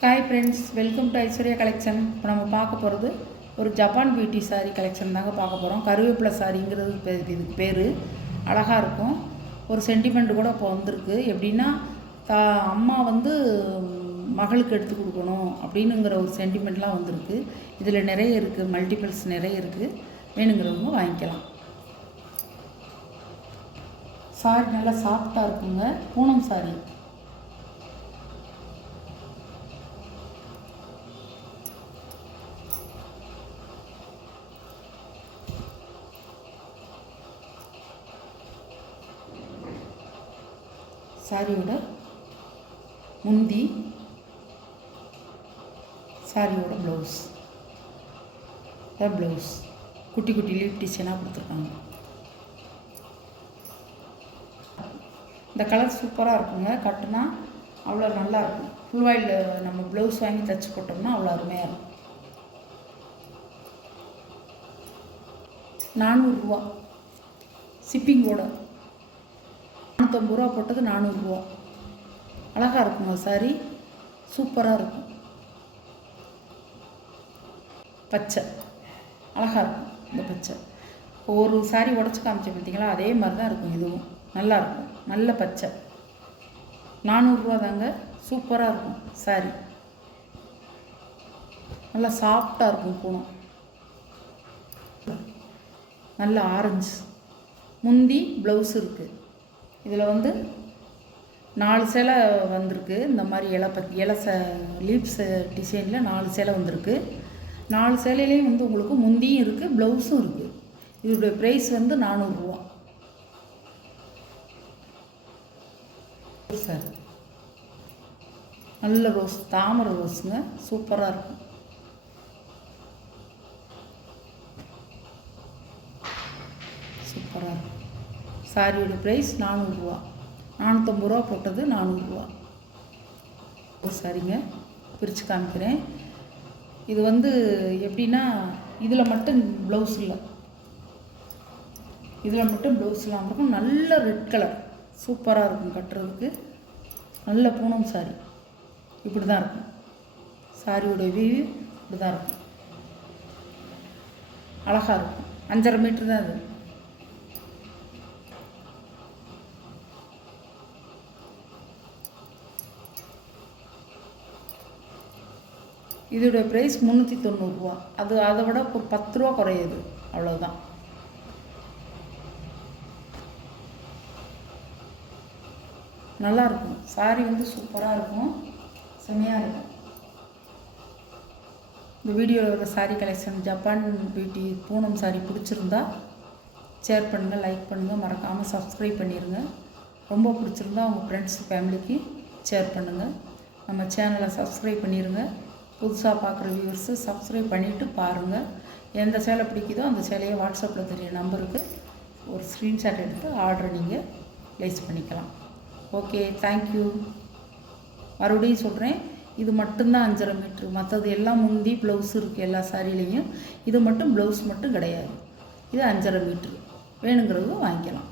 Hi friends, welcome to Aishwarya collection. இப்போ நம்ம பார்க்க போகிறது ஒரு ஜப்பான் பியூட்டி சாரீ கலெக்ஷன் தாங்க பார்க்க போகிறோம். கருவேப்பிலை சாரிங்கிறது இதுக்கு பேர். அழகாக இருக்கும். ஒரு சென்டிமெண்ட் கூட இப்போ வந்திருக்கு. எப்படின்னா அம்மா வந்து மகளுக்கு எடுத்து கொடுக்கணும் அப்படின்னுங்கிற ஒரு சென்டிமெண்ட்லாம் வந்திருக்கு. இதில் நிறைய இருக்குது, மல்டிபிள்ஸ் நிறைய இருக்குது. வேணுங்கிறவங்க வாங்கிக்கலாம். சாரி நல்லா சாஃப்டாக இருக்குங்க. பூனம் சாரி. சாரியோட முந்தி, சாரியோட ப்ளவுஸ். ப்ளவுஸ் குட்டி குட்டி லீப் டிசைனாக கொடுத்துருக்காங்க. இந்த கலர் சூப்பராக இருக்குங்க. கட்டுனா அவ்வளோ நல்லாயிருக்கும். ஃபுல் ஆயில் நம்ம ப்ளவுஸ் வாங்கி தைச்சி போட்டோம்னா அவ்வளோ அருமையாக இருக்கும். 400 ரூபா ஷிப்பிங்கோட. 450 ரூபா போட்டது 400 ரூபா. அழகாக இருக்குங்க சாரி, சூப்பராக இருக்கும். பச்சை அழகாக இருக்கும். இந்த பச்சை ஒரு சாரி உடச்சி காமிச்சேன் பார்த்தீங்களா, அதே மாதிரி தான் இருக்கும். இதுவும் நல்லாயிருக்கும். நல்ல பச்சை. 400 ரூபா தாங்க. சூப்பராக இருக்கும் சாரி. நல்லா சாஃப்டாக இருக்கும். பூனம் நல்ல ஆரஞ்சு. முந்தி ப்ளவுஸ் இருக்குது. இதில் வந்து 4 சேலை வந்திருக்கு. இந்த மாதிரி லீப்ஸ் டிசைனில் 4 சேலை வந்திருக்கு. 4 சேலையிலையும் வந்து உங்களுக்கு முந்தியும் இருக்குது, ப்ளவுஸும் இருக்குது. இதோடைய ப்ரைஸ் வந்து 400 ரூபா. சார் நல்ல ரோஸ், தாமரை ரோஸுங்க. சூப்பராக இருக்கும். சூப்பராக இருக்கும். சாரியோட ப்ரைஸ் 400 ரூபா. 450 ரூபா போட்டது 400 ரூபா. ஒரு சாரிங்க பிரித்து காமிக்கிறேன். இது வந்து எப்படின்னா, இதில் மட்டும் ப்ளவுஸ் இல்லை, இதில் மட்டும் ப்ளவுஸ் இல்லாமல் இருக்கும். நல்ல ரெட் கலர், சூப்பராக இருக்கும் கட்டுறதுக்கு. நல்ல பூனம் சாரி. இப்படி தான் இருக்கும் சாரியோட வியூ. இப்படி தான் இருக்கும். அழகாக இருக்கும். 5.5 மீட்டர் தான் அது. இதோடைய ப்ரைஸ் 390 ரூபா. அதை விட ஒரு 10 ரூபா குறையுது, அவ்வளோதான். நல்லாயிருக்கும் சாரி வந்து சூப்பராக இருக்கும், செம்மையாக இருக்கும். இந்த வீடியோவில் வர sorry collection Japan beauty Poonam sorry பிடிச்சிருந்தா ஷேர் பண்ணுங்கள், லைக் பண்ணுங்கள், மறக்காமல் சப்ஸ்கிரைப் பண்ணிடுங்க. ரொம்ப பிடிச்சிருந்தா உங்கள் ஃப்ரெண்ட்ஸ் ஃபேமிலிக்கு ஷேர் பண்ணுங்கள். நம்ம சேனலை சப்ஸ்கிரைப் பண்ணிடுங்க. புதுசாக பார்க்குற வியூவர்ஸு சப்ஸ்கிரைப் பண்ணிவிட்டு பாருங்கள். எந்த சேலை பிடிக்குதோ அந்த சேலையை வாட்ஸ்அப்பில் தெரிய நம்பருக்கு ஒரு ஸ்க்ரீன்ஷாட் எடுத்து ஆர்டரை நீங்கள் ப்ளேஸ் பண்ணிக்கலாம். Okay, thank you. மறுபடியும் சொல்கிறேன், இது மட்டும்தான் 5.5 மீட்ரு. மற்றது எல்லாம் முந்தி ப்ளவுஸ் இருக்குது எல்லா சாரிலையும். இது மட்டும் ப்ளவுஸ் மட்டும் கிடையாது. இது 5.5 மீட்ரு. வேணுங்கிறது வாங்கிக்கலாம்.